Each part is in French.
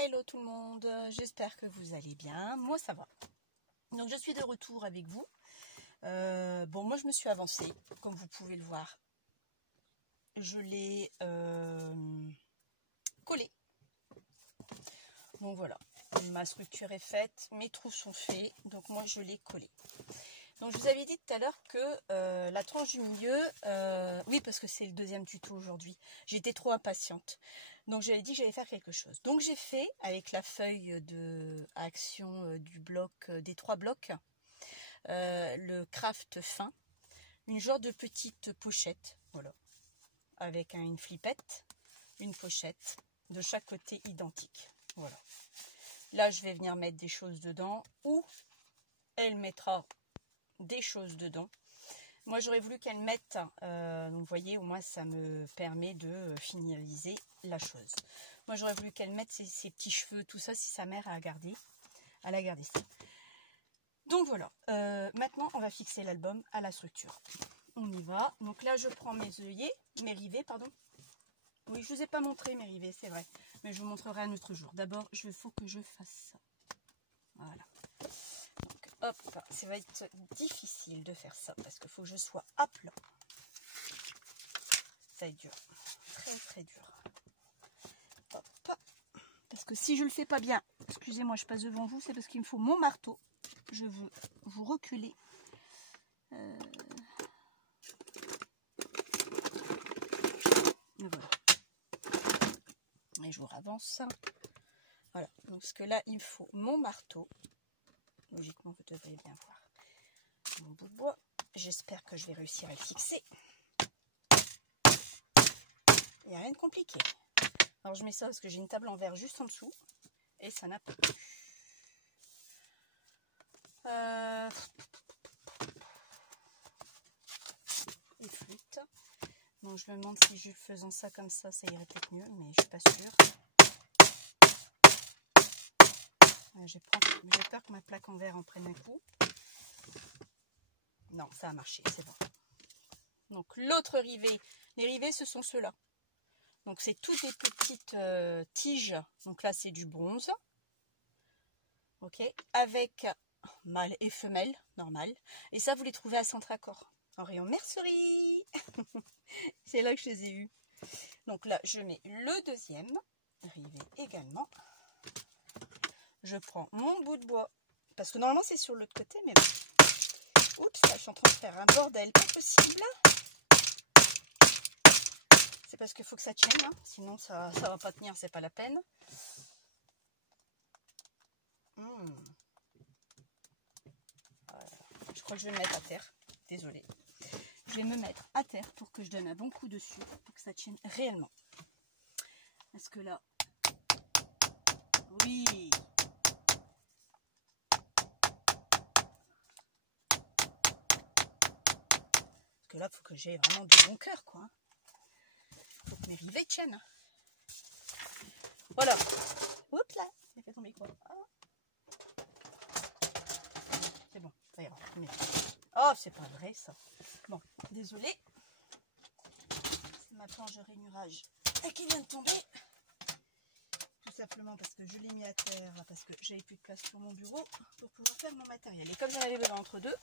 Hello tout le monde, j'espère que vous allez bien, moi ça va. Donc je suis de retour avec vous. Bon, moi je me suis avancée, comme vous pouvez le voir. Je l'ai collé. Donc voilà, ma structure est faite, mes trous sont faits, donc moi je l'ai collé. Donc je vous avais dit tout à l'heure que la tranche du milieu, oui parce que c'est le deuxième tuto aujourd'hui, j'étais trop impatiente. Donc j'avais dit que j'allais faire quelque chose. Donc j'ai fait avec la feuille de action du bloc, des 3 blocs, le craft fin, une genre de petite pochette, voilà, avec une flippette, une pochette de chaque côté identique. Voilà. Là je vais venir mettre des choses dedans ou elle mettra des choses dedans. Moi j'aurais voulu qu'elle mette, donc vous voyez, au moins ça me permet de finaliser la chose. Moi j'aurais voulu qu'elle mette ses petits cheveux, tout ça, si sa mère a gardé, elle a gardé ça. Donc voilà, maintenant on va fixer l'album à la structure. On y va. Donc là je prends mes œillets, mes rivets, pardon. Oui, je ne vous ai pas montré mes rivets, c'est vrai, mais je vous montrerai un autre jour. D'abord, il faut que je fasse ça. Voilà. Hop, ça va être difficile de faire ça parce qu'il faut que je sois à plat. Ça va être dur, très très dur. Hop. Parce que si je le fais pas bien, excusez-moi, je passe devant vous, c'est parce qu'il me faut mon marteau. Je veux vous reculer. Voilà. Et je vous avance. Voilà. Donc parce que là, il me faut mon marteau. Logiquement, vous devez bien voir mon bout de bois. J'espère que je vais réussir à le fixer. Il n'y a rien de compliqué. Alors je mets ça parce que j'ai une table en verre juste en dessous. Et ça n'a pas plu. Il flûte. Donc je me demande si je faisant ça comme ça irait peut-être mieux. Mais je suis pas sûre. J'ai peur que ma plaque en verre en prenne un coup. Non, ça a marché, c'est bon. Donc l'autre rivet, les rivets ce sont ceux-là. Donc c'est toutes des petites tiges. Donc là c'est du bronze. Ok, avec mâle et femelle, normal. Et ça vous les trouvez à Centracor, en rayon mercerie. C'est là que je les ai eus. Donc là je mets le deuxième rivet également. Je prends mon bout de bois. Parce que normalement c'est sur l'autre côté, mais bon. Oups, là je suis en train de faire un bordel pas possible. C'est parce qu'il faut que ça tienne, hein. Sinon ça va pas tenir, c'est pas la peine. Voilà. Je crois que je vais me mettre à terre. Désolée. Je vais me mettre à terre pour que je donne un bon coup dessus, pour que ça tienne réellement. Parce que là, oui. Parce que là, il faut que j'ai vraiment du bon cœur, quoi. Il faut que mes rivets tiennent. Voilà. Oups là, j'ai fait tomber quoi. C'est bon, ça ira. Oh, c'est pas vrai ça. Bon, désolé. C'est ma planche de rainurage qui vient de tomber. Tout simplement parce que je l'ai mis à terre, parce que j'avais plus de place sur mon bureau pour pouvoir faire mon matériel. Et comme j'en avais besoin entre deux,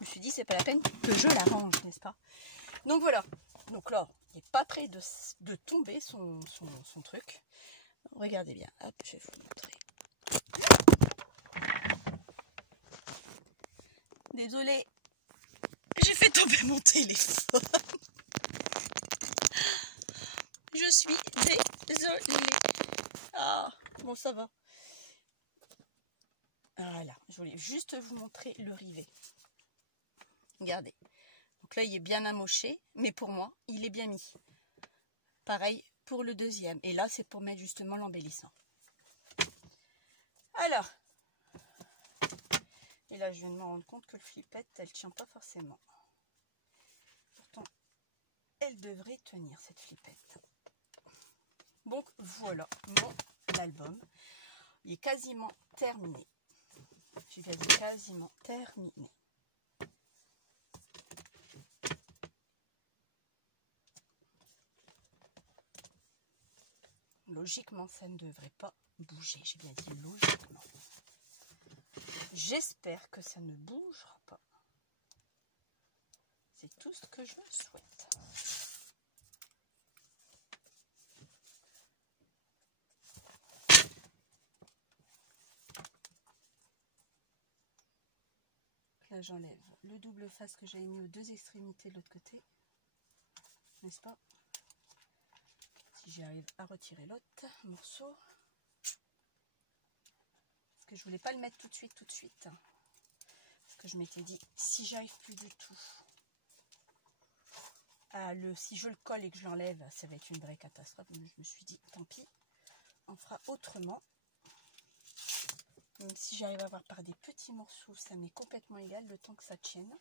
je me suis dit c'est pas la peine que je la range, n'est-ce pas? Donc voilà. Donc là, il n'est pas prêt de tomber son truc. Regardez bien. Hop, je vais vous montrer. Désolée. J'ai fait tomber mon téléphone. Je suis désolée. Ah, bon, ça va. Voilà, je voulais juste vous montrer le rivet. Regardez. Donc là, il est bien amoché, mais pour moi, il est bien mis. Pareil pour le deuxième. Et là, c'est pour mettre justement l'embellissant. Alors. Et là, je viens de me rendre compte que le flippette, elle ne tient pas forcément. Pourtant, elle devrait tenir, cette flippette. Donc, voilà mon album. Il est quasiment terminé. Je vais dire quasiment terminé. logiquement, ça ne devrait pas bouger. J'ai bien dit logiquement. J'espère que ça ne bougera pas. C'est tout ce que je souhaite. Là, j'enlève le double face que j'avais mis aux deux extrémités de l'autre côté. N'est-ce pas? Si j'arrive à retirer l'autre morceau. Parce que je voulais pas le mettre tout de suite. Parce que je m'étais dit, si j'arrive plus du tout à si je le colle et que je l'enlève, ça va être une vraie catastrophe. Donc je me suis dit, tant pis, on fera autrement. Même si j'arrive à avoir par des petits morceaux, ça m'est complètement égal le temps que ça tienne.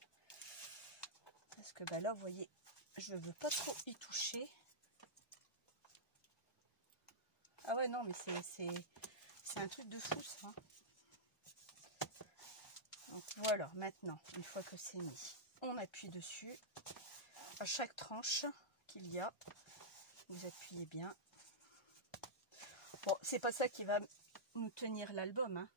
Parce que bah là, vous voyez, je veux pas trop y toucher. Ah ouais, non, mais c'est un truc de fou, ça. Hein. Donc voilà, maintenant, une fois que c'est mis, on appuie dessus. À chaque tranche qu'il y a, vous appuyez bien. Bon, c'est pas ça qui va nous tenir l'album, hein.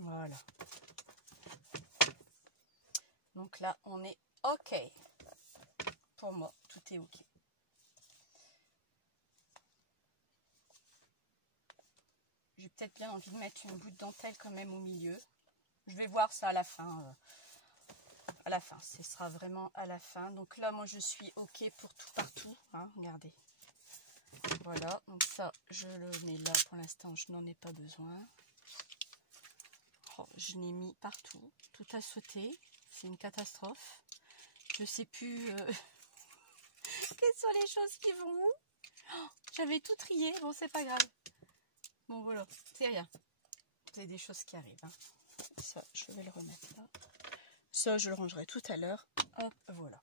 Voilà. Donc là, on est OK. Pour moi, tout est OK. J'ai peut-être bien envie de mettre une bout de dentelle quand même au milieu. Je vais voir ça à la fin. À la fin, ce sera vraiment à la fin. Donc là, moi, je suis OK pour tout partout. Hein, regardez. Voilà, donc ça, je le mets là. Pour l'instant, je n'en ai pas besoin. Oh, je l'ai mis partout. Tout a sauté. C'est une catastrophe. Je sais plus quelles sont les choses qui vont où. Oh, j'avais tout trié. Bon, c'est pas grave. Bon, voilà, c'est rien. C'est des choses qui arrivent. Hein. Ça, je vais le remettre là. Ça, je le rangerai tout à l'heure. Hop, voilà.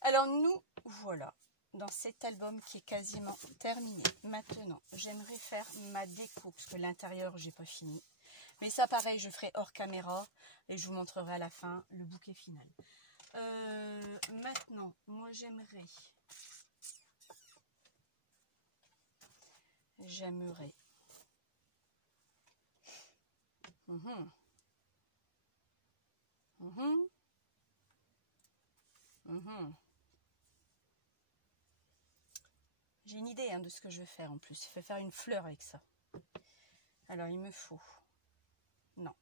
Alors, nous, voilà, dans cet album qui est quasiment terminé. Maintenant, j'aimerais faire ma déco, parce que l'intérieur, j'ai pas fini. Mais ça, pareil, je ferai hors caméra et je vous montrerai à la fin le bouquet final. Maintenant, moi, j'aimerais J'ai une idée hein, de ce que je vais faire en plus. Je vais faire une fleur avec ça. Alors, il me faut... Non.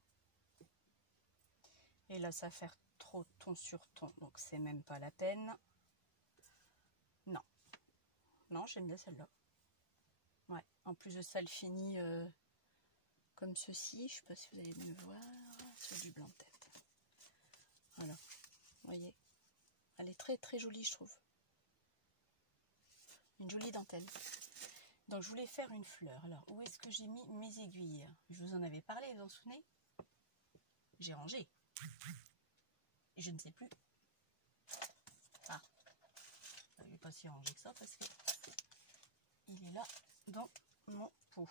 Et là, ça va faire trop ton sur ton. Donc, c'est même pas la peine. Non. Non, j'aime bien celle-là. Ouais. En plus de ça, elle finit comme ceci. Je sais pas si vous allez me voir. Sur du blanc de tête. Voilà. Vous voyez. Elle est très très jolie, je trouve. Une jolie dentelle. Donc, je voulais faire une fleur. Alors, où est-ce que j'ai mis mes aiguilles? Je vous en avais parlé, vous vous en souvenez? J'ai rangé. Et je ne sais plus. Ah. Il n'est pas si rangé que ça parce que il est là dans mon pot.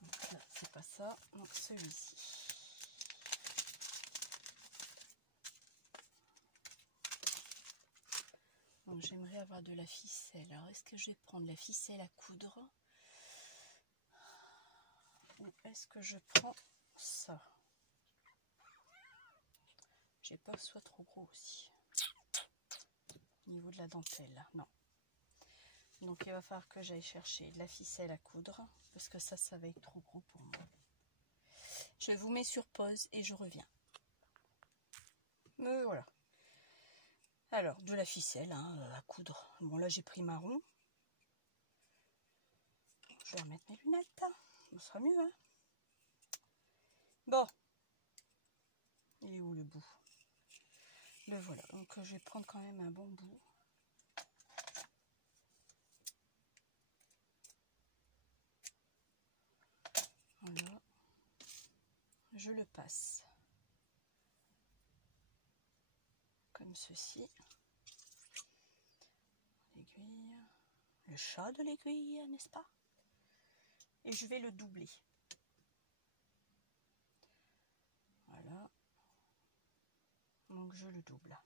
Donc là, c'est pas ça. Donc, celui-ci. Donc, j'aimerais avoir de la ficelle. Alors, est-ce que je vais prendre la ficelle à coudre? Ou est-ce que je prends ça? J'ai peur que ce soit trop gros aussi. Au niveau de la dentelle, non. Donc, il va falloir que j'aille chercher de la ficelle à coudre. Parce que ça va être trop gros pour moi. Je vous mets sur pause et je reviens. Me voilà. Alors, de la ficelle hein, à coudre. Bon, là, j'ai pris marron. Je vais remettre mes lunettes. Ce sera mieux, hein. Bon. Il est où le bout? Le voilà. Donc, je vais prendre quand même un bon bout. Voilà. Je le passe. Comme ceci. L'aiguille. le chat de l'aiguille, n'est-ce pas? Et je vais le doubler. Voilà. Donc je le double.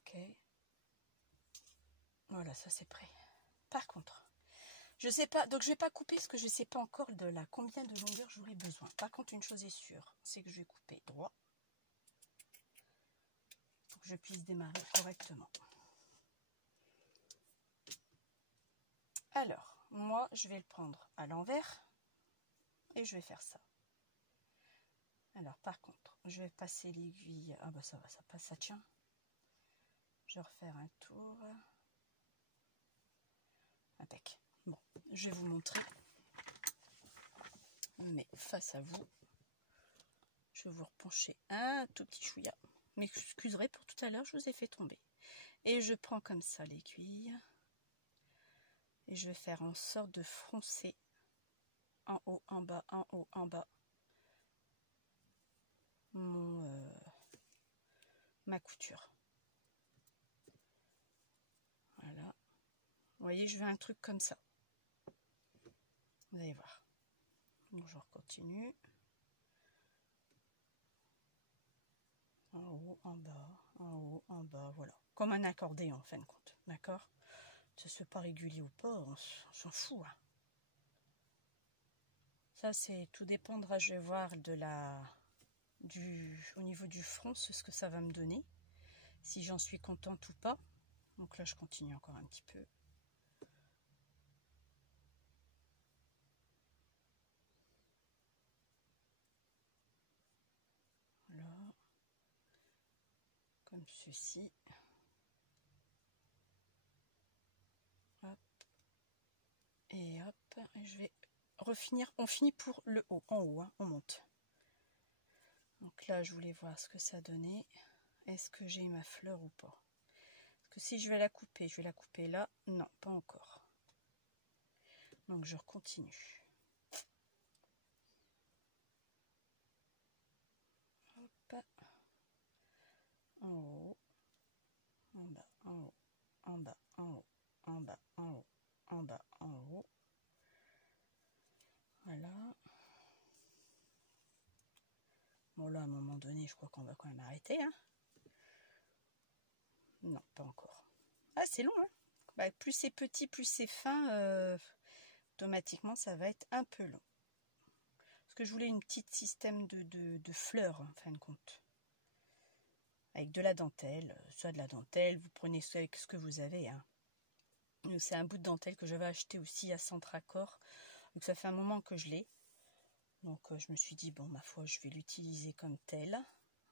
Ok. Voilà, ça c'est prêt. Par contre, je sais pas, donc je vais pas couper parce que je sais pas encore de la combien de longueur j'aurai besoin. Par contre, une chose est sûre, c'est que je vais couper droit pour que je puisse démarrer correctement. Alors, moi, je vais le prendre à l'envers et je vais faire ça. Alors, par contre, je vais passer l'aiguille. Ah bah ça va, ça passe, ça tient. Je vais refaire un tour. Impec. Bon, je vais vous montrer. Mais face à vous, je vais vous repencher un tout petit chouïa. M'excuserez pour tout à l'heure, je vous ai fait tomber. Et je prends comme ça l'aiguille. Et je vais faire en sorte de froncer en haut, en bas, en haut, en bas. Ma couture. Voilà. Vous voyez, je veux un truc comme ça. Vous allez voir. Donc, je continue. En haut, en bas, en haut, en bas, voilà. Comme un accordéon en fin de compte, d'accord? Ça se fait pas régulier ou pas, on s'en fout. Hein. Ça, c'est tout dépendra, je vais voir, au niveau du front, ce que ça va me donner. Si j'en suis contente ou pas. Donc là, je continue encore un petit peu. Voilà. Comme ceci. Hop. Et hop. Et je vais refinir. On finit pour le haut. En haut, hein, on monte. Donc là, je voulais voir ce que ça donnait. Est-ce que j'ai ma fleur ou pas? Parce que si je vais la couper là. Non, pas encore. Donc je continue. Hop. En haut. En bas, en haut. En bas, en haut. En bas, en haut. En bas, en haut. Voilà. Bon là, à un moment donné, je crois qu'on va quand même arrêter. Hein. Non, pas encore. Ah, c'est long, hein. Bah, plus c'est petit, plus c'est fin, automatiquement, ça va être un peu long. Parce que je voulais une petite système de fleurs, en fin de compte. Avec de la dentelle, soit de la dentelle, vous prenez ça avec ce que vous avez. Hein. C'est un bout de dentelle que j'avais acheté aussi à Centracor. Donc ça fait un moment que je l'ai. Donc je me suis dit, bon, ma foi, je vais l'utiliser comme tel.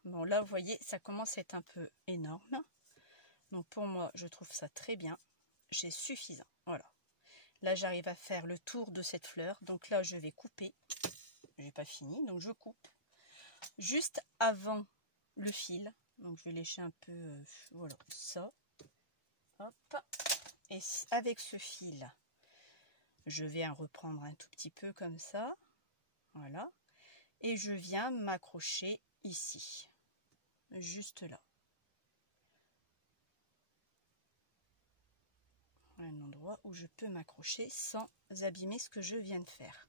Bon, là, vous voyez, ça commence à être un peu énorme. Donc pour moi, je trouve ça très bien. J'ai suffisant. Voilà. Là, j'arrive à faire le tour de cette fleur. Donc là, je vais couper. J'ai pas fini, donc je coupe. Juste avant le fil. Donc je vais lécher un peu, voilà, ça. Hop. Et avec ce fil, je vais en reprendre un tout petit peu comme ça. Voilà. Et je viens m'accrocher ici. Juste là. Un endroit où je peux m'accrocher sans abîmer ce que je viens de faire.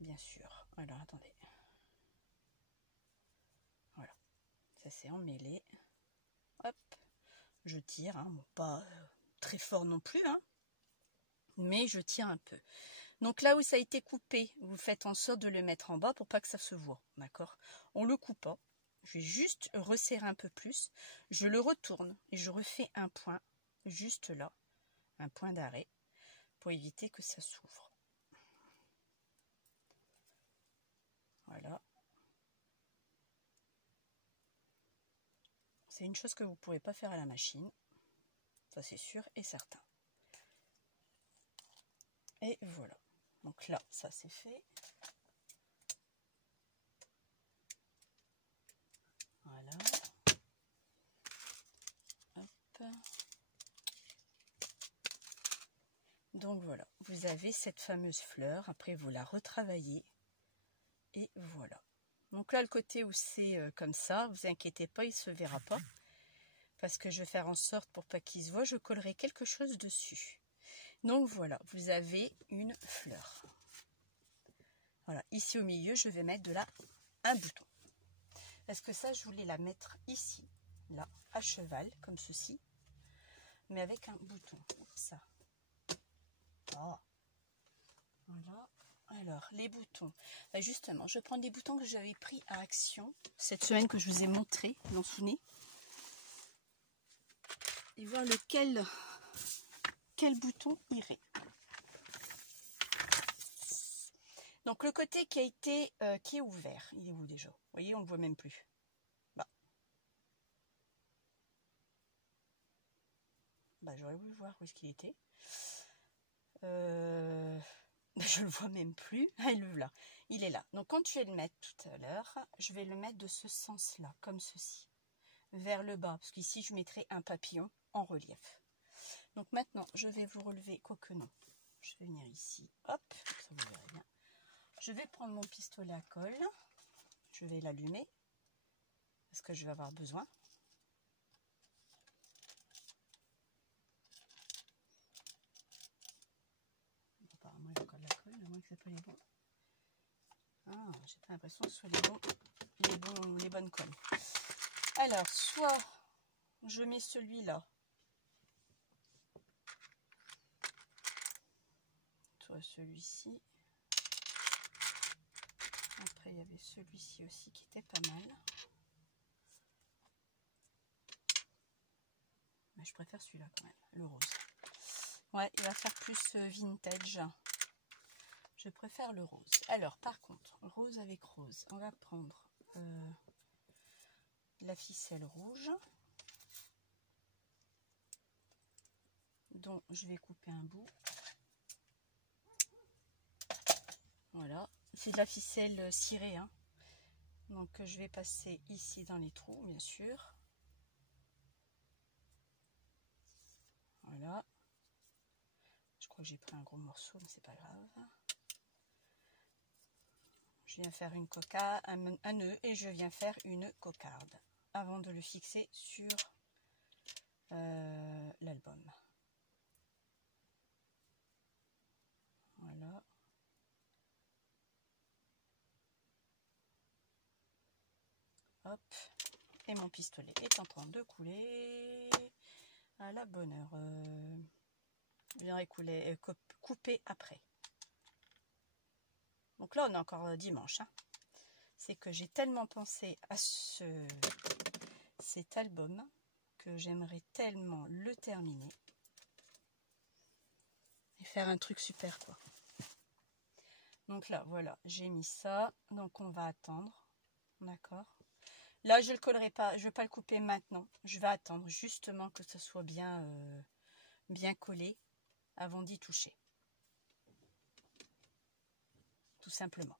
Bien sûr. Alors, attendez. Voilà. Ça, c'est emmêlé. Hop. Je tire. Hein. Bon, pas très fort non plus. Hein. Mais je tire un peu. Donc là où ça a été coupé, vous faites en sorte de le mettre en bas pour pas que ça se voit. D'accord? On le coupe pas. Je vais juste resserrer un peu plus. Je le retourne et je refais un point juste là. Un point d'arrêt pour éviter que ça s'ouvre. Voilà. C'est une chose que vous ne pourrez pas faire à la machine. Ça, c'est sûr et certain. Et voilà. Donc là, ça c'est fait. Voilà. Hop. Donc voilà, vous avez cette fameuse fleur. Après, vous la retravaillez. Et voilà. Donc là, le côté où c'est comme ça, vous inquiétez pas, il ne se verra pas. parce que je vais faire en sorte pour pas qu'il se voit, je collerai quelque chose dessus. Donc voilà, vous avez une fleur. Voilà, ici au milieu, je vais mettre un bouton. Parce que ça, je voulais la mettre ici, là, à cheval, comme ceci, mais avec un bouton, comme ça. Oh. Voilà. Alors, les boutons. Ben justement, je prends des boutons que j'avais pris à Action cette semaine, que je vous ai montré, vous vous en souvenez, et voir quel bouton irait. Donc le côté qui est ouvert, il est où déjà? Vous voyez, on ne le voit même plus. Bah, j'aurais voulu voir où est-ce qu'il était. Je le vois même plus. Ah, il est là. Donc quand je vais le mettre tout à l'heure, je vais le mettre de ce sens-là, comme ceci, vers le bas, parce qu'ici je mettrai un papillon en relief. Donc maintenant, je vais vous relever, quoique non. Je vais venir ici, hop, ça vous verrez bien. Je vais prendre mon pistolet à colle, je vais l'allumer, parce que je vais avoir besoin. Apparemment, il y a encore de la colle, à moins que ce soit pas les bons. Ah, j'ai pas l'impression que ce soit les bonnes colles. Alors, soit je mets celui-là, soit celui-ci. Après, il y avait celui-ci aussi qui était pas mal. Mais je préfère celui-là quand même, le rose. Ouais, il va faire plus vintage. Je préfère le rose. Alors, par contre, rose avec rose, on va prendre la ficelle rouge, dont je vais couper un bout. Voilà, c'est de la ficelle cirée, hein. Donc je vais passer ici dans les trous, bien sûr. Voilà. Je crois que j'ai pris un gros morceau, mais c'est pas grave. Je viens faire une cocarde, un nœud, et je viens faire une cocarde avant de le fixer sur l'album. Voilà. Hop. Et mon pistolet est en train de couler à la bonne heure. Il viendrait couper après. Donc là, on est encore dimanche. Hein. C'est que j'ai tellement pensé à cet album que j'aimerais tellement le terminer et faire un truc super, quoi. Donc là, voilà, j'ai mis ça. Donc on va attendre. D'accord. Là, je ne le collerai pas. Je ne vais pas le couper maintenant. Je vais attendre justement que ce soit bien, bien collé avant d'y toucher. Tout simplement.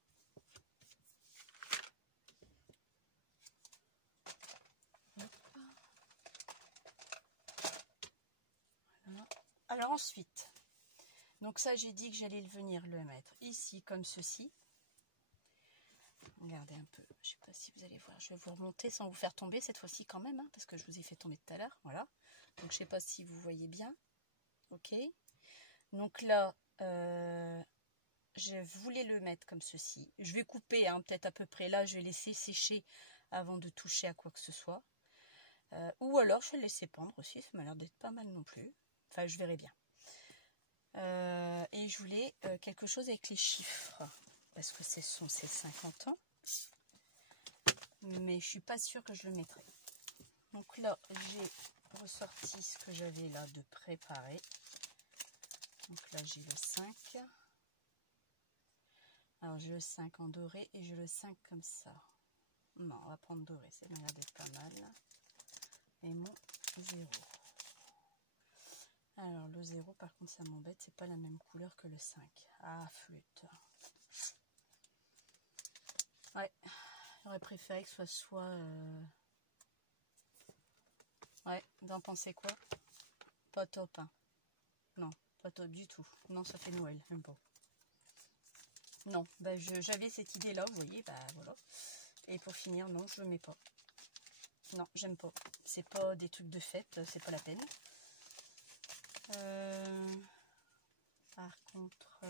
Voilà. Alors ensuite, donc ça j'ai dit que j'allais venir le mettre ici comme ceci. Regardez un peu, je ne sais pas si vous allez voir, je vais vous remonter sans vous faire tomber cette fois-ci quand même, hein, parce que je vous ai fait tomber tout à l'heure, voilà. Donc je ne sais pas si vous voyez bien, ok. Donc là, je voulais le mettre comme ceci. Je vais couper, hein, peut-être à peu près là, je vais laisser sécher avant de toucher à quoi que ce soit. Ou alors je vais le laisser pendre aussi, ça m'a l'air d'être pas mal non plus. Enfin, je verrai bien. Et je voulais quelque chose avec les chiffres, parce que ce sont ces 50 ans. Mais je suis pas sûre que je le mettrai. Donc là, j'ai ressorti ce que j'avais là de préparé. Donc là, j'ai le 5. Alors, j'ai le 5 en doré et j'ai le 5 comme ça. Non, on va prendre doré, ça m'a l'air d'être pas mal. Et mon 0. Alors, le 0, par contre, ça m'embête, c'est pas la même couleur que le 5. Ah, flûte. Ouais, j'aurais préféré que ce soit... Ouais, vous en pensez quoi? Pas top, hein. Non, pas top du tout. Non, ça fait Noël, même pas. Non, bah j'avais cette idée-là, vous voyez, bah voilà. Et pour finir, non, je ne mets pas. Non, j'aime pas. C'est pas des trucs de fête, c'est pas la peine. Par contre,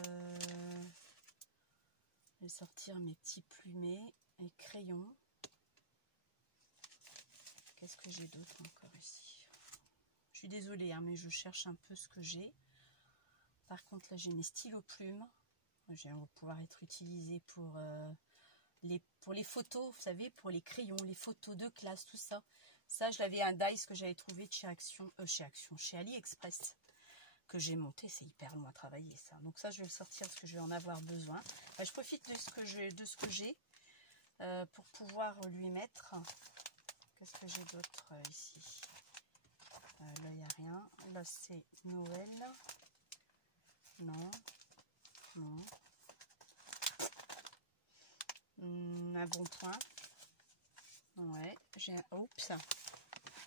je vais sortir mes petits plumets et crayons. Qu'est-ce que j'ai d'autre encore ici? Je suis désolée, hein, mais je cherche un peu ce que j'ai. Par contre, là, j'ai mes stylos plumes. Ils vont pouvoir être utilisés pour les photos, vous savez, pour les crayons, les photos de classe, tout ça. Ça, je l'avais un dice que j'avais trouvé de chez AliExpress, que j'ai monté. C'est hyper long à travailler, ça. Donc ça, je vais le sortir parce que je vais en avoir besoin. Enfin, je profite de ce que j'ai pour pouvoir lui mettre. Qu'est-ce que j'ai d'autre ici? Là, il n'y a rien. Là, c'est Noël. Non. Non. Un bon point. Ouais, j'ai un... Oups.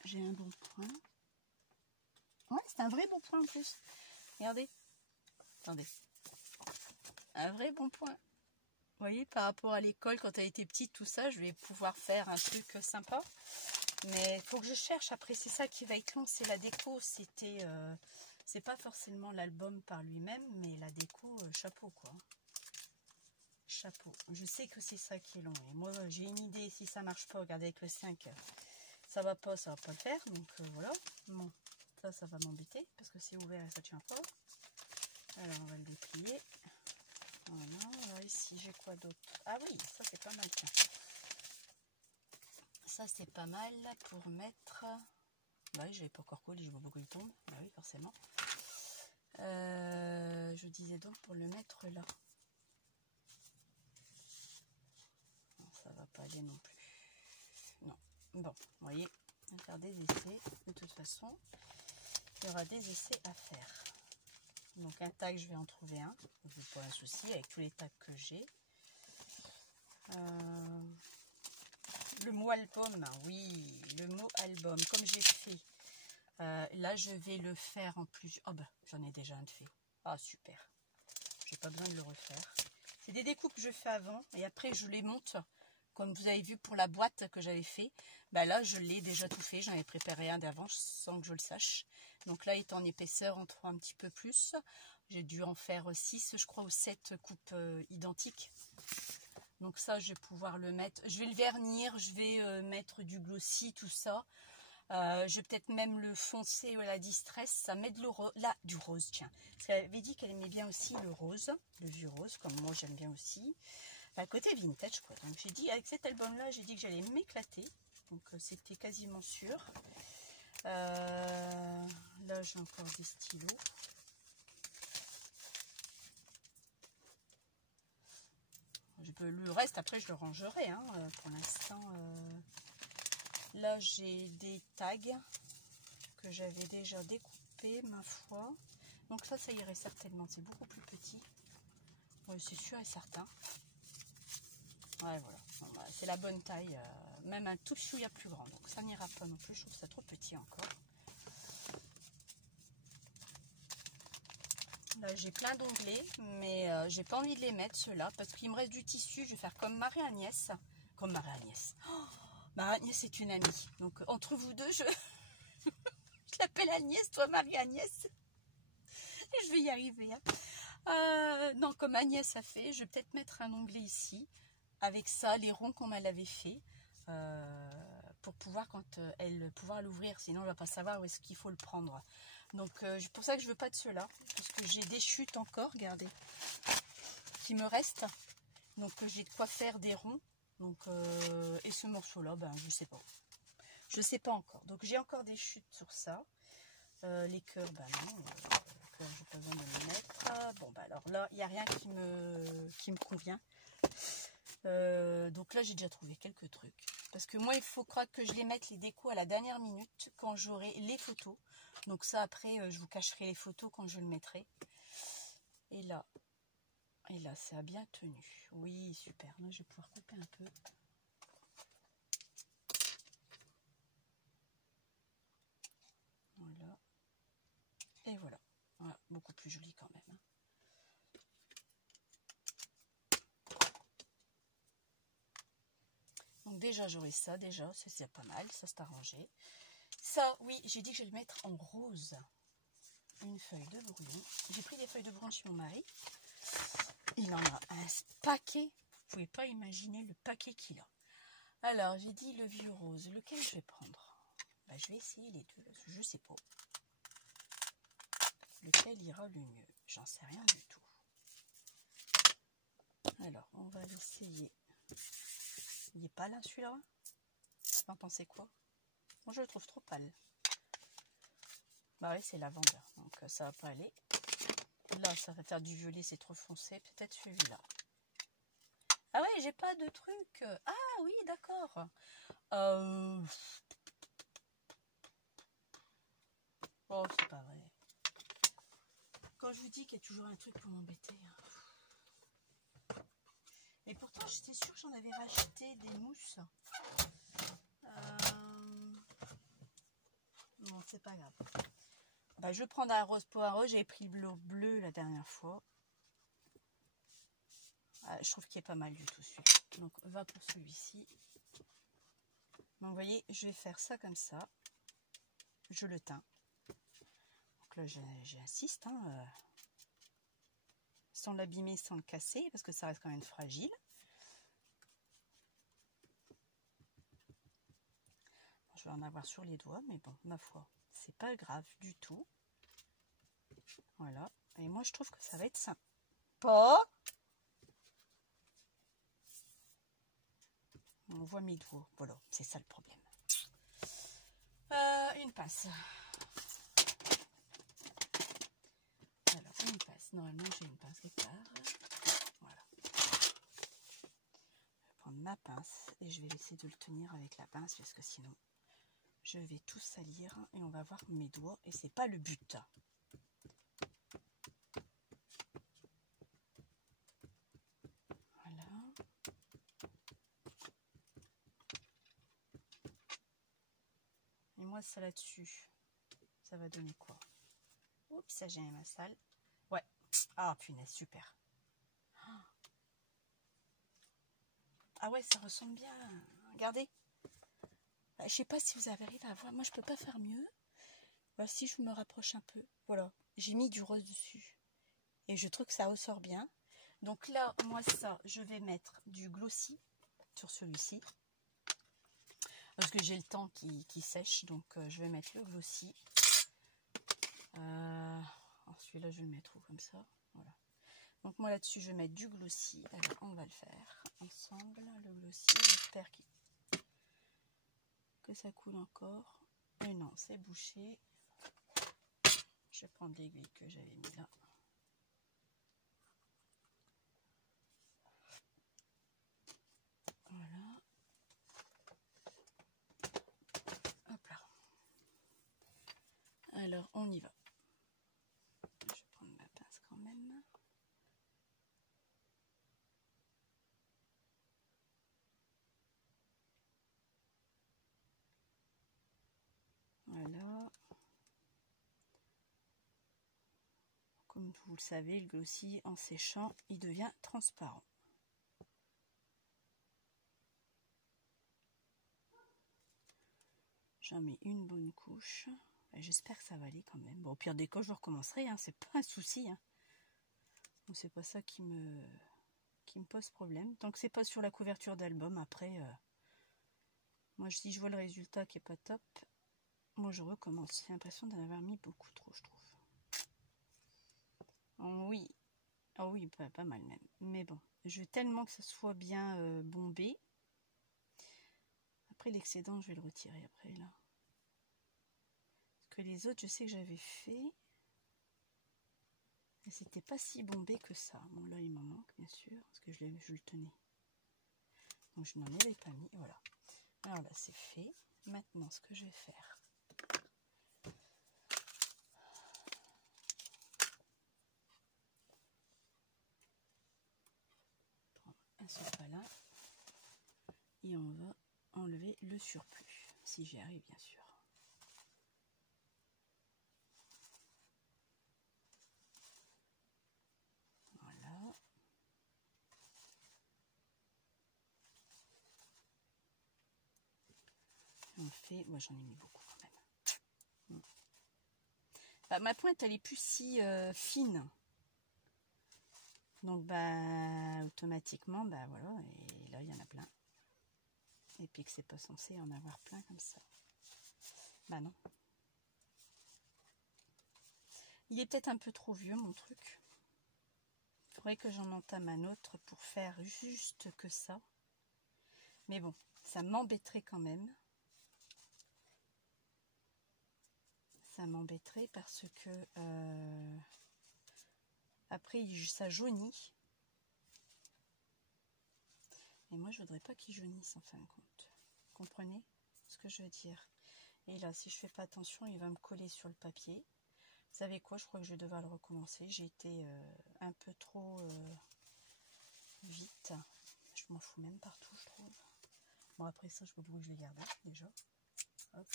J'ai un bon point. Ouais, c'est un vrai bon point en plus. Regardez. Attendez. Un vrai bon point. Vous voyez, par rapport à l'école, quand elle était petite, tout ça, je vais pouvoir faire un truc sympa. Mais il faut que je cherche. Après, c'est ça qui va être long. C'est la déco. C'était... c'est pas forcément l'album par lui-même, mais la déco, chapeau, quoi. Chapeau. Je sais que c'est ça qui est long. Et moi, j'ai une idée. Si ça marche pas, regardez avec le 5, ça va pas le faire. Donc, voilà. Bon, ça va m'embêter parce que c'est ouvert et ça tient pas. Alors, on va le déplier. Voilà. Alors, ici, j'ai quoi d'autre? Ah oui, ça, c'est pas mal. Tiens. Ça, c'est pas mal pour mettre... Bah oui, je l'ai pas encore collé. Je vois beaucoup il tombe. Bah oui, forcément. Je disais donc pour le mettre là. Ça va pas aller non plus. Non. Bon, vous voyez, on va faire des essais. De toute façon, il y aura des essais à faire. Donc un tag, je vais en trouver un. C'est pas un souci avec tous les tags que j'ai. Le mot album, oui, le mot album, comme j'ai fait. Là, je vais le faire en plus. Oh ben, j'en ai déjà un de fait. Ah, super. J'ai pas besoin de le refaire. C'est des découpes que je fais avant et après je les monte. Comme vous avez vu pour la boîte que j'avais fait, ben là je l'ai déjà tout fait. J'en ai préparé un d'avance sans que je le sache. Donc là, il est en épaisseur, en 3 un petit peu plus. J'ai dû en faire 6, je crois, ou 7 coupes identiques. Donc ça, je vais pouvoir le mettre. Je vais le vernir, je vais mettre du glossy, tout ça. Je vais peut-être même le foncer ou la distress. Ça met de là, du rose, tiens. Parce qu'elle avait dit qu'elle aimait bien aussi le rose, le vieux rose, comme moi j'aime bien aussi. À côté vintage, quoi. Donc j'ai dit, avec cet album-là, j'ai dit que j'allais m'éclater. Donc c'était quasiment sûr. Là, j'ai encore des stylos. Le reste, après, je le rangerai. Hein, pour l'instant, là, j'ai des tags que j'avais déjà découpés, ma foi. Donc ça irait certainement. C'est beaucoup plus petit. Oui, c'est sûr et certain. Ouais, voilà. Bon, bah, c'est la bonne taille. Même un tout chouïa plus grand. Donc ça n'ira pas non plus. Je trouve ça trop petit encore. Là, j'ai plein d'onglets, mais j'ai pas envie de les mettre, ceux-là, parce qu'il me reste du tissu. Je vais faire comme Marie-Agnès. Comme Marie-Agnès. Oh, Marie-Agnès est une amie. Donc, entre vous deux, je l'appelle Agnès, toi Marie-Agnès. Je vais y arriver. Hein. Non, comme Agnès a fait, je vais peut-être mettre un onglet ici, avec ça, les ronds qu'on m'avait fait, pour pouvoir, quand elle pouvoir l'ouvrir. Sinon, elle ne va pas savoir où est-ce qu'il faut le prendre. Donc, c'est pour ça que je ne veux pas de ceux-là, parce que j'ai des chutes encore, regardez, qui me restent. Donc, j'ai de quoi faire des ronds. Donc, et ce morceau-là, ben, je ne sais pas. Je ne sais pas encore. Donc, j'ai encore des chutes sur ça. Les cœurs, ben non. Les cœurs, j'ai pas besoin de les mettre. Bon, ben alors là, il n'y a rien qui me convient. Donc là, j'ai déjà trouvé quelques trucs. Parce que moi, il faut croire que je les mette les décos à la dernière minute quand j'aurai les photos. Donc ça, après, je vous cacherai les photos quand je le mettrai. Et là, ça a bien tenu. Oui, super. Là, je vais pouvoir couper un peu. Voilà. Et voilà. Voilà. Beaucoup plus joli quand même. Hein. Donc déjà j'aurai ça, déjà, c'est pas mal, ça c'est arrangé. Ça, oui, j'ai dit que j'allais le mettre en rose. Une feuille de brouillon. J'ai pris des feuilles de brouillon chez mon mari. Il en a un paquet. Vous pouvez pas imaginer le paquet qu'il a. Alors, j'ai dit le vieux rose. Lequel je vais prendre? Ben, je vais essayer les deux. Je sais pas. Lequel ira le mieux? J'en sais rien du tout. Alors, on va l'essayer. Il n'est pas là, celui-là? Vous en pensez quoi? Moi, je le trouve trop pâle. Bah oui, c'est lavandeur, donc ça va pas aller. Là, ça va faire du violet, c'est trop foncé. Peut-être celui-là. Ah ouais, j'ai pas de truc. Ah oui, d'accord. Oh, c'est pas vrai. Quand je vous dis qu'il y a toujours un truc pour m'embêter. Et pourtant, j'étais sûre que j'en avais racheté des mousses. Non, c'est pas grave. Bah, je vais prendre un rose pour un rose. J'avais pris le bleu la dernière fois. Ah, je trouve qu'il est pas mal du tout celui-là. Donc, on va pour celui-ci. Donc, vous voyez, je vais faire ça comme ça. Je le teins. Donc là, j'insiste. Hein, sans l'abîmer, sans le casser, parce que ça reste quand même fragile. Je vais en avoir sur les doigts, mais bon, ma foi, c'est pas grave du tout. Voilà. Et moi, je trouve que ça va être sympa. On voit mes doigts. Voilà, c'est ça le problème. Une pince. Alors, une pince. Normalement, j'ai une pince quelque part. Voilà. Je vais prendre ma pince et je vais essayer de le tenir avec la pince parce que sinon, je vais tout salir et on va voir mes doigts et c'est pas le but. Voilà. Et moi, ça là-dessus, ça va donner quoi? Oups, ça j'ai ma salle. Ouais. Ah, punaise, super. Ah ouais, ça ressemble bien. Regardez. Bah, je sais pas si vous arrivez à voir. Moi, je peux pas faire mieux. Voici, je me rapproche un peu. Voilà. J'ai mis du rose dessus. Et je trouve que ça ressort bien. Donc là, moi, ça, je vais mettre du glossy sur celui-ci. Parce que j'ai le temps qui sèche. Donc, je vais mettre le glossy. Celui-là, je vais le mettre où comme ça. Voilà. Donc, moi, là-dessus, je vais mettre du glossy. Alors, on va le faire ensemble. Le glossy, j'espère que ça coule encore. Et non, c'est bouché. Je vais prendre l'aiguille que j'avais mis là. Voilà. Hop là. Alors, on y va. Je vais prendre ma pince quand même. Voilà. Comme vous le savez, le glossy, en séchant, il devient transparent. J'en mets une bonne couche. J'espère que ça va aller quand même. Bon, au pire des cas, je recommencerai. Hein, c'est pas un souci. Hein. Donc, c'est pas ça qui me pose problème. Tant que c'est pas sur la couverture d'album, après, moi, si je vois le résultat qui est pas top, moi, je recommence. J'ai l'impression d'en avoir mis beaucoup trop, je trouve. Oh, oui. Oh oui, pas mal même. Mais bon, je veux tellement que ça soit bien bombé. Après, l'excédent, je vais le retirer après, là. Parce que les autres, je sais que j'avais fait. Et c'était pas si bombé que ça. Bon, là, il m'en manque, bien sûr, parce que je le tenais. Donc, je n'en avais pas mis, voilà. Alors là, c'est fait. Maintenant, ce que je vais faire, prendre un sopalin et on va enlever le surplus, si j'y arrive, bien sûr. Voilà. fait... Moi, j'en ai mis beaucoup quand même. Bah, ma pointe, elle est plus si fine. Donc, bah, automatiquement, bah voilà. Et là, il y en a plein. Et puis que c'est pas censé en avoir plein comme ça. Bah non. Il est peut-être un peu trop vieux, mon truc. Il faudrait que j'en entame un autre pour faire juste que ça. Mais bon, ça m'embêterait quand même. Ça m'embêterait parce que après ça jaunit. Et moi je voudrais pas qu'il jaunisse en fin de compte. Vous comprenez ce que je veux dire? Et là, si je fais pas attention, il va me coller sur le papier. Vous savez quoi? Je crois que je vais devoir le recommencer. J'ai été un peu trop vite. Je m'en fous même partout, je trouve. Bon, après ça, je vois où je l'ai gardé déjà. Hop.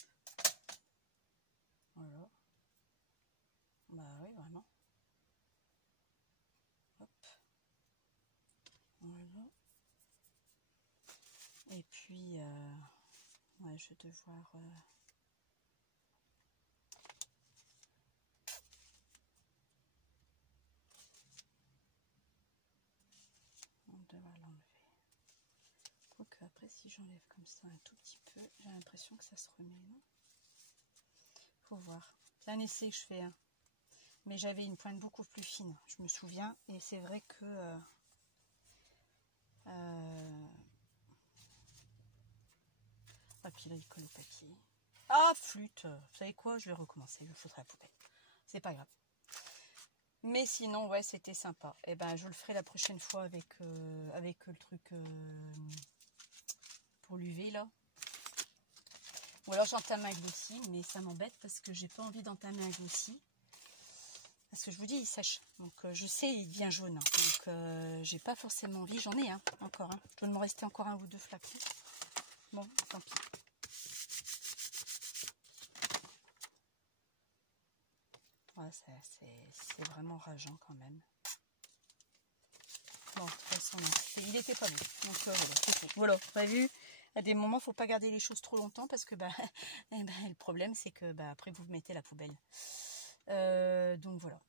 Voilà. Bah oui, vraiment. Hop. Voilà. Et puis, ouais, je vais devoir... on va devoir l'enlever. Quoique après, si j'enlève comme ça un tout petit peu, j'ai l'impression que ça se remet, non? Faut voir. C'est un essai que je fais, hein. Mais j'avais une pointe beaucoup plus fine, je me souviens. Et c'est vrai que... ah, puis là, il colle au papier. Ah, flûte! Vous savez quoi? Je vais recommencer, je le foutrai à la poubelle. C'est pas grave. Mais sinon, ouais, c'était sympa. Et ben, je le ferai la prochaine fois avec le truc pour l'UV, là. Ou alors j'entame un glossy, mais ça m'embête parce que j'ai pas envie d'entamer un glossy. Parce que je vous dis, il sèche. Donc je sais, il devient jaune. Donc j'ai pas forcément envie. J'en ai encore. Il doit me rester encore un ou deux flacons. Bon, tant pis. Ouais, c'est vraiment rageant quand même. Bon, de toute façon, il était pas bon. Donc voilà, c'est tout. Voilà, vous avez vu, à des moments, faut pas garder les choses trop longtemps parce que bah, le problème, c'est que bah, après, vous mettez à la poubelle. Donc voilà.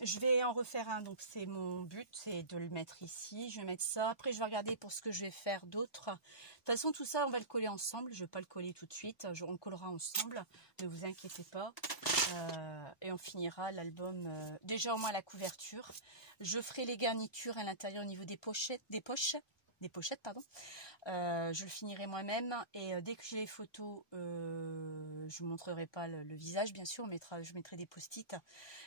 Je vais en refaire un, donc c'est mon but, c'est de le mettre ici. Je vais mettre ça. Après, je vais regarder pour ce que je vais faire d'autre. De toute façon, tout ça, on va le coller ensemble. Je ne vais pas le coller tout de suite. On le collera ensemble. Ne vous inquiétez pas. Et on finira l'album. Déjà, au moins la couverture. Je ferai les garnitures à l'intérieur au niveau des pochettes, des pochettes, pardon. Je le finirai moi-même et dès que j'ai les photos, je vous montrerai pas le visage, bien sûr, je mettrai des post-it,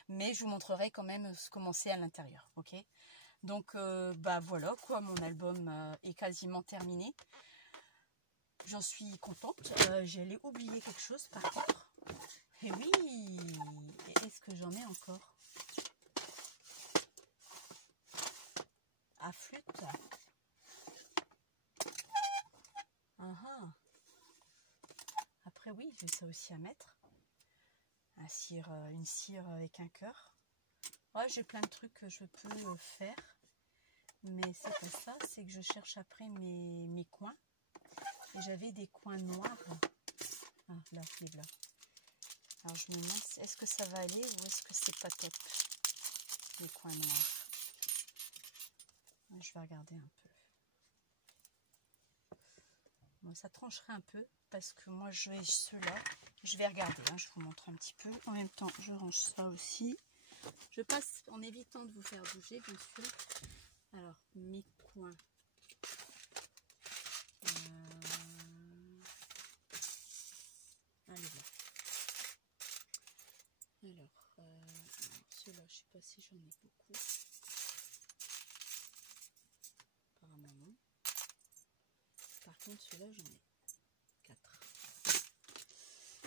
mais je vous montrerai quand même comment c'est à l'intérieur, ok? Donc, bah voilà quoi, mon album est quasiment terminé. J'en suis contente. J'allais oublier quelque chose par contre. Et oui, est-ce que j'en ai encore? À flûte. Après oui, j'ai ça aussi à mettre. Une cire avec un cœur. Ouais, j'ai plein de trucs que je peux faire. Mais c'est pas ça, c'est que je cherche après mes coins. Et j'avais des coins noirs. Ah, là, les là. Alors je me demande, est-ce que ça va aller ou est-ce que c'est pas top? Les coins noirs. Je vais regarder un peu. Bon, ça trancherait un peu parce que moi je vais ceux-là. Je vais regarder, hein, je vous montre un petit peu. En même temps, je range ça aussi. Je passe en évitant de vous faire bouger, bien sûr. Alors, mes coins. Allez, là. Alors, ceux-là, je ne sais pas si j'en ai beaucoup. Apparemment non. Par contre, ceux-là, j'en ai 4.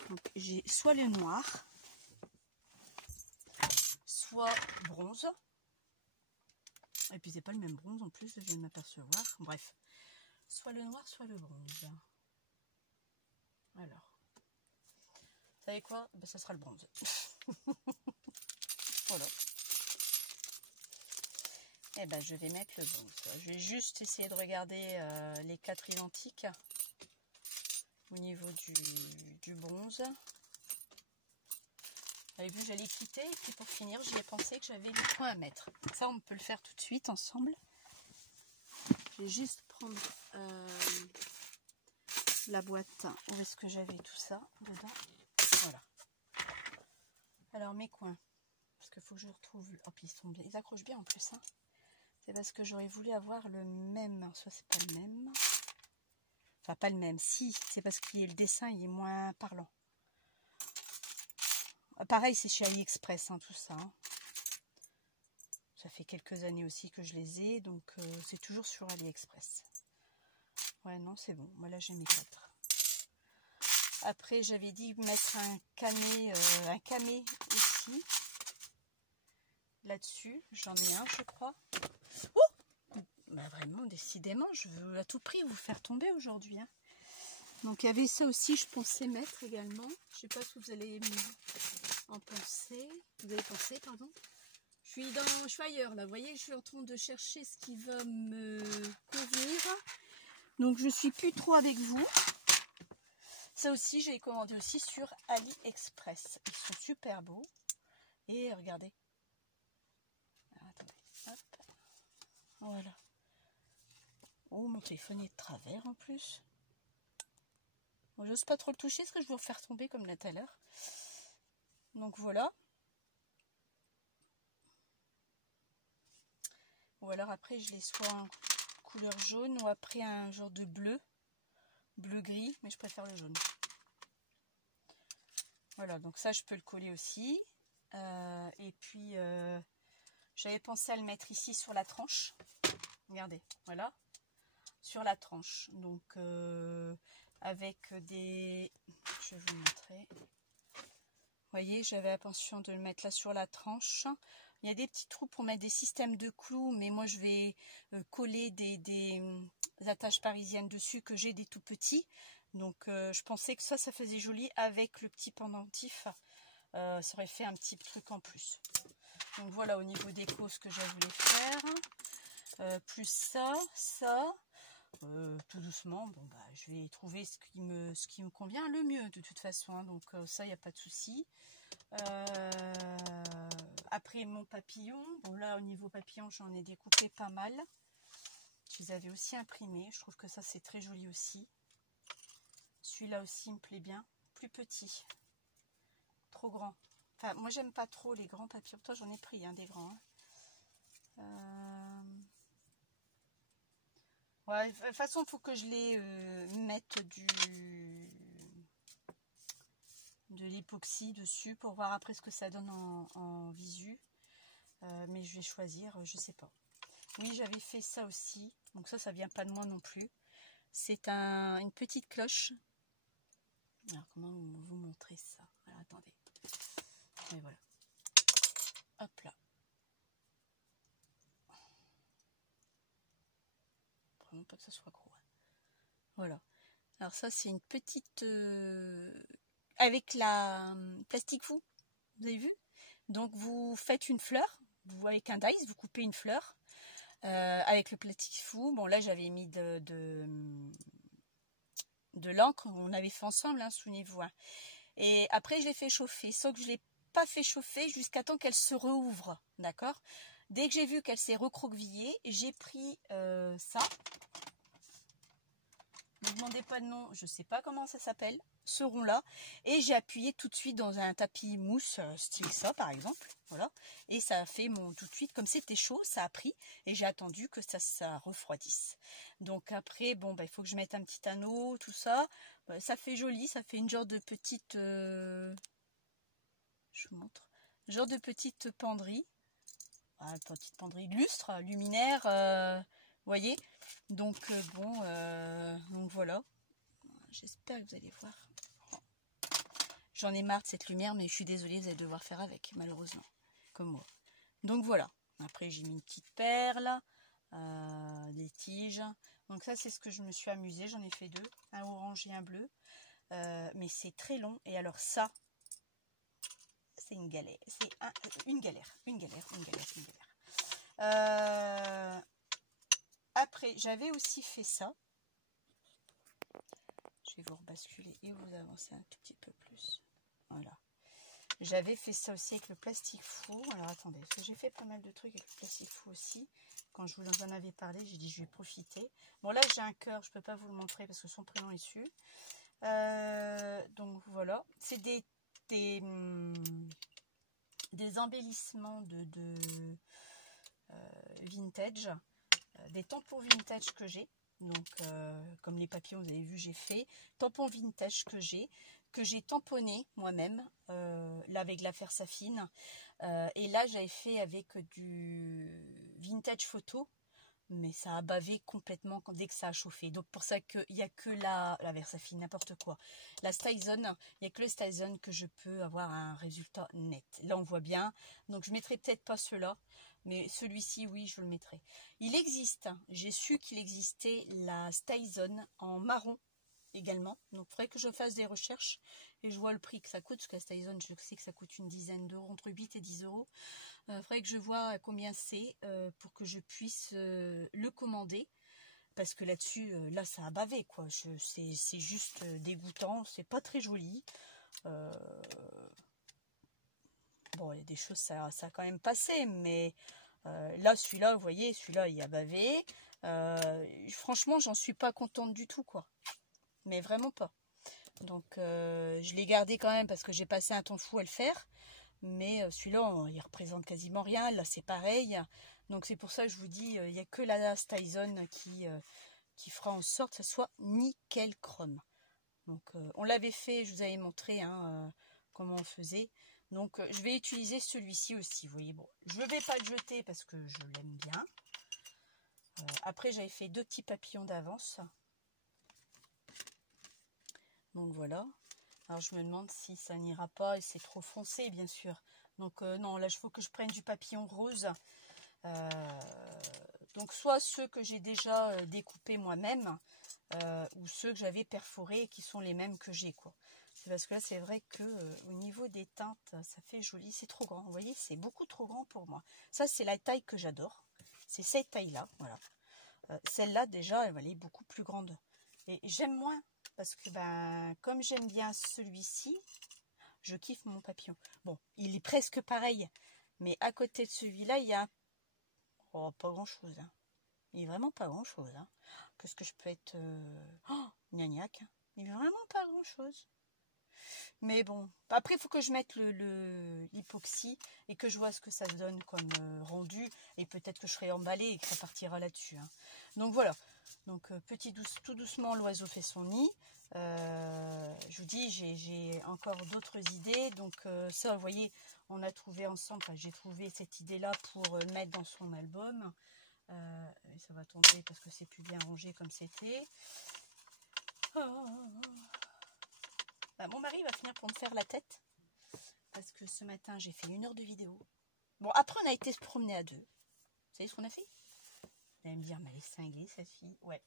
Donc, j'ai soit le noir, soit bronze. Et puis, c'est pas le même bronze en plus, je viens de m'apercevoir. Bref, soit le noir, soit le bronze. Alors, vous savez quoi? Ben, ça sera le bronze. Voilà. Et ben, je vais mettre le bronze. Je vais juste essayer de regarder les 4 identiques. au niveau du bronze. Vous avez vu, j'allais quitter et puis pour finir, j'y ai pensé que j'avais des points à mettre. Ça, on peut le faire tout de suite ensemble. Je vais juste prendre la boîte où est-ce que j'avais tout ça dedans. Voilà. Alors mes coins, parce qu'il faut que je retrouve. Oh, puis ils accrochent bien en plus. Hein. C'est parce que j'aurais voulu avoir le même. Alors, soit c'est pas le même. Enfin, pas le même. Si, c'est parce que le dessin il est moins parlant. Pareil, c'est chez AliExpress, hein, tout ça. Hein. Ça fait quelques années aussi que je les ai, donc c'est toujours sur AliExpress. Ouais, non, c'est bon. Moi, là, j'ai mes 4. Après, j'avais dit mettre un camé aussi. Là-dessus, j'en ai un, je crois. Oh, bah, vraiment, décidément, je veux à tout prix vous faire tomber aujourd'hui. Hein. Donc, il y avait ça aussi, je pensais mettre également. Je ne sais pas si vous allez en penser. Vous allez penser, pardon. Je suis ailleurs, là. Vous voyez, je suis en train de chercher ce qui va me convenir. Donc, je suis plus trop avec vous. Ça aussi, j'ai commandé aussi sur AliExpress. Ils sont super beaux. Et regardez. Alors, attendez. Hop. Voilà. Oh, mon téléphone est de travers en plus. Bon, j'ose pas trop le toucher parce que je vais vous faire tomber comme là tout à l'heure. Donc voilà. Ou alors après, je les soit en couleur jaune ou après un genre de bleu-gris, mais je préfère le jaune. Voilà, donc ça, je peux le coller aussi. Et puis, j'avais pensé à le mettre ici sur la tranche. Regardez, voilà. Sur la tranche. Donc, avec des... Je vais vous montrer. Vous voyez, j'avais l'intention de le mettre là sur la tranche. Il y a des petits trous pour mettre des systèmes de clous, mais moi je vais coller des attaches parisiennes dessus que j'ai des tout petits. Donc je pensais que ça faisait joli avec le petit pendentif. Ça aurait fait un petit truc en plus. Donc voilà au niveau des ce que je voulais faire. Plus ça. Tout doucement, bon bah je vais trouver ce qui me convient le mieux de toute façon. Hein. Donc ça, il n'y a pas de souci. Après mon papillon, bon là au niveau papillon j'en ai découpé pas mal. Je les avais aussi imprimés, je trouve que ça c'est très joli aussi. Celui-là aussi me plaît bien, plus petit, trop grand. Enfin moi j'aime pas trop les grands papillons, toi j'en ai pris hein, des grands. Hein. Ouais, de toute façon il faut que je les mette de l'époxy dessus pour voir après ce que ça donne en visu. Mais je vais choisir, je sais pas. Oui, j'avais fait ça aussi. Donc ça vient pas de moi non plus. C'est une petite cloche. Alors comment vous montrer ça? Alors attendez. Et voilà. Hop là. Vraiment pas que ça soit gros. Voilà. Alors ça c'est une petite... avec la plastique fou. Vous avez vu? Donc vous faites une fleur. Vous avec un dice, vous coupez une fleur. Avec le plastique fou, bon là j'avais mis de l'encre, on avait fait ensemble, hein, souvenez-vous. Hein. Et après je l'ai fait chauffer, sauf que je ne l'ai pas fait chauffer jusqu'à temps qu'elle se rouvre, d'accord? Dès que j'ai vu qu'elle s'est recroquevillée, j'ai pris ça. Ne demandez pas de nom, je ne sais pas comment ça s'appelle, ce rond-là. Et j'ai appuyé tout de suite dans un tapis mousse, style ça par exemple. Voilà. Et ça a fait tout de suite, comme c'était chaud, ça a pris. Et j'ai attendu que ça refroidisse. Donc après, bon, bah, il faut que je mette un petit anneau, tout ça. Bah, ça fait joli, ça fait une genre de petite... je vous montre. Genre de petite penderie. Ah, petite penderie lustre, luminaire, vous voyez. Donc bon, donc voilà. J'espère que vous allez voir. J'en ai marre de cette lumière, mais je suis désolée, vous allez devoir faire avec, malheureusement, comme moi. Donc voilà. Après, j'ai mis une petite perle, des tiges. Donc ça, c'est ce que je me suis amusée. J'en ai fait 2, un orange et un bleu. Mais c'est très long. Et alors ça, c'est une galère. C'est une galère. Après, j'avais aussi fait ça. Je vais vous rebasculer et vous avancer un tout petit peu plus. Voilà. J'avais fait ça aussi avec le plastique fou. Alors attendez, parce que j'ai fait pas mal de trucs avec le plastique fou aussi. Quand je vous en avais parlé, j'ai dit je vais profiter. Bon là j'ai un cœur, je peux pas vous le montrer parce que son prénom est dessus. Donc voilà, c'est des embellissements de vintage, des tampons vintage que j'ai. Donc comme les papillons, vous avez vu, j'ai fait tampons vintage que j'ai tamponné moi-même, là avec de la fer safine. Et là j'avais fait avec du vintage photo, mais ça a bavé complètement dès que ça a chauffé. Donc pour ça qu'il n'y a que la Versafine, n'importe quoi. La Stizone, il n'y a que le Stizone que je peux avoir un résultat net. Là on voit bien, donc je ne mettrai peut-être pas ceux-là, mais celui-ci oui je le mettrai. Il existe, j'ai su qu'il existait la Stizone en marron également, donc il faudrait que je fasse des recherches et je vois le prix que ça coûte, parce que la Stizone je sais que ça coûte une dizaine d'euros, entre 8 et 10 euros. Faudrait que je vois combien c'est pour que je puisse le commander, parce que là-dessus, là ça a bavé quoi. C'est juste dégoûtant, c'est pas très joli. Bon, il y a des choses ça a quand même passé, mais là celui-là, vous voyez, celui-là il a bavé. Franchement, j'en suis pas contente du tout quoi, mais vraiment pas. Donc je l'ai gardé quand même parce que j'ai passé un temps fou à le faire. Mais celui-là, il représente quasiment rien. Là, c'est pareil. Donc, c'est pour ça que je vous dis, il n'y a que la Stizone qui fera en sorte que ça soit nickel chrome. Donc, on l'avait fait, je vous avais montré comment on faisait. Donc, je vais utiliser celui-ci aussi. Vous voyez, bon, je ne vais pas le jeter parce que je l'aime bien. Après, j'avais fait 2 petits papillons d'avance. Donc, voilà. Alors je me demande si ça n'ira pas et c'est trop foncé bien sûr. Donc non, là il faut que je prenne du papillon rose. Donc soit ceux que j'ai déjà découpés moi-même ou ceux que j'avais perforés qui sont les mêmes que j'ai quoi. C'est parce que là c'est vrai que au niveau des teintes ça fait joli. C'est trop grand, vous voyez, c'est beaucoup trop grand pour moi. Ça c'est la taille que j'adore. C'est cette taille là, voilà. Celle-là déjà elle est beaucoup plus grande. Et j'aime moins. Parce que comme j'aime bien celui-ci, je kiffe mon papillon. Bon, il est presque pareil. Mais à côté de celui-là, il y a... Oh, pas grand-chose. Hein. Il est vraiment pas grand-chose. Hein. Qu'est-ce que je peux être... Gnagnac. Hein. Il est vraiment pas grand-chose. Mais bon, après, il faut que je mette l'hypoxie et que je vois ce que ça donne comme rendu. Et peut-être que je serai emballée et que ça partira là-dessus. Hein. Donc voilà. Donc tout doucement, l'oiseau fait son nid. Je vous dis, j'ai encore d'autres idées. Donc ça, vous voyez, on a trouvé ensemble, j'ai trouvé cette idée-là pour mettre dans son album. Et ça va tomber parce que c'est plus bien rangé comme c'était. Mon mari va finir pour me faire la tête. Parce que ce matin, j'ai fait 1 heure de vidéo. Bon, après, on a été se promener à 2. Vous savez ce qu'on a fait? Vous allez me dire, mais elle est cinglée, cette fille. Ouais,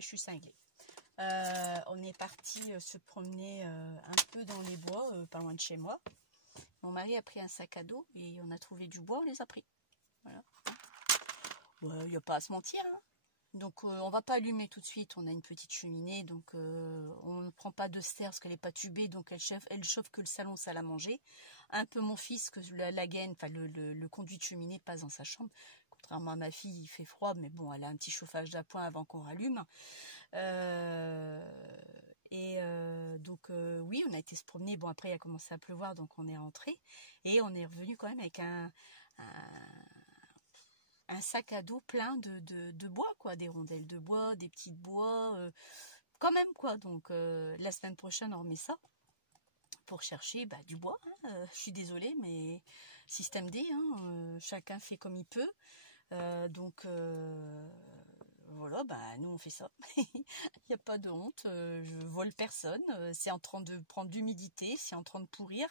je suis cinglée. On est parti se promener un peu dans les bois, pas loin de chez moi. Mon mari a pris un sac à dos et on a trouvé du bois, on les a pris. Voilà. Ouais, il n'y a pas à se mentir. Hein. Donc on va pas allumer tout de suite, on a une petite cheminée, donc on ne prend pas de serre parce qu'elle n'est pas tubée, donc elle chauffe que le salon, salle à manger. Un peu mon fils, que la gaine, enfin le conduit de cheminée passe dans sa chambre. Contrairement à ma fille, il fait froid, mais bon, elle a un petit chauffage d'appoint avant qu'on rallume. Donc oui, on a été se promener. Bon, après il a commencé à pleuvoir, donc on est rentré et on est revenu quand même avec un sac à dos plein de bois, quoi, des rondelles de bois, des petits bois, quand même quoi. Donc la semaine prochaine on remet ça pour chercher du bois. Hein. Je suis désolée, mais système D, hein, chacun fait comme il peut. Donc voilà, nous on fait ça. Il n'y a pas de honte, je vole personne. C'est en train de prendre d'humidité, c'est en train de pourrir.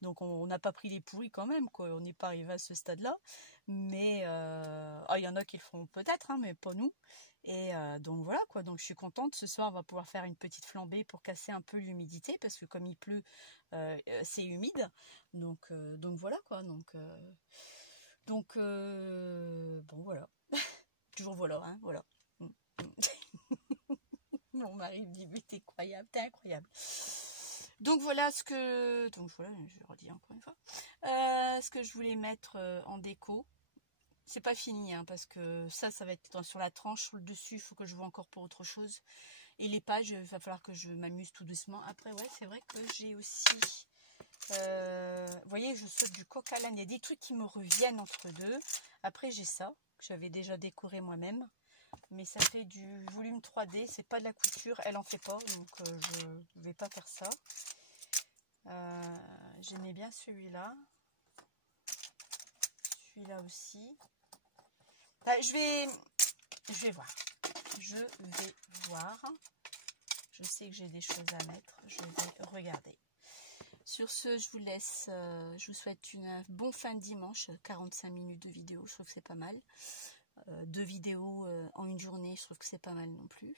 Donc on n'a pas pris les pourris quand même, quoi. On n'est pas arrivé à ce stade-là. Mais il y en a qui le feront peut-être, hein, mais pas nous. Et donc voilà quoi. Donc je suis contente. Ce soir on va pouvoir faire une petite flambée pour casser un peu l'humidité parce que comme il pleut, c'est humide. Donc voilà quoi. Donc bon voilà. Toujours voilà, hein, voilà. Mon mari me dit, mais t'es incroyable, t'es incroyable. Donc voilà ce que... Donc voilà, je redis encore une fois. Ce que je voulais mettre en déco. C'est pas fini, hein, parce que ça va être sur la tranche. Sur le dessus, il faut que je vois encore pour autre chose. Et les pages, il va falloir que je m'amuse tout doucement. Après, ouais, c'est vrai que j'ai aussi... vous voyez, je saute du coq à l'âne. Il y a des trucs qui me reviennent entre deux. Après, j'ai ça, que j'avais déjà décoré moi-même. Mais ça fait du volume 3D. C'est pas de la couture. Elle en fait pas, donc je vais pas faire ça. J'aimais bien celui-là. Celui-là aussi. Je vais voir. Je vais voir. Je sais que j'ai des choses à mettre. Je vais regarder. Sur ce, je vous laisse. Je vous souhaite un bon fin de dimanche. 45 minutes de vidéo, je trouve que c'est pas mal. 2 vidéos en une journée, je trouve que c'est pas mal non plus.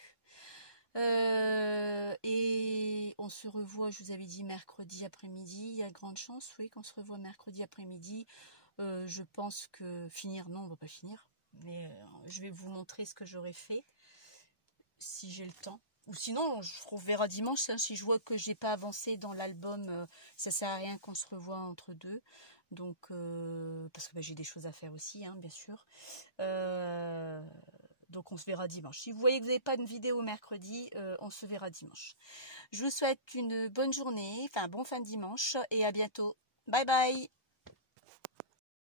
Et on se revoit, je vous avais dit, mercredi après-midi. Il y a de grandes chances, oui, qu'on se revoit mercredi après-midi. Je pense que finir, non, on va pas finir. Mais je vais vous montrer ce que j'aurais fait si j'ai le temps. Ou sinon, on verra dimanche. Hein, si je vois que j'ai pas avancé dans l'album, ça sert à rien qu'on se revoie entre deux. Donc, parce que j'ai des choses à faire aussi, hein, bien sûr. Donc, on se verra dimanche. Si vous voyez que vous n'avez pas de vidéo mercredi, on se verra dimanche. Je vous souhaite une bonne journée, enfin, bon fin de dimanche et à bientôt. Bye bye!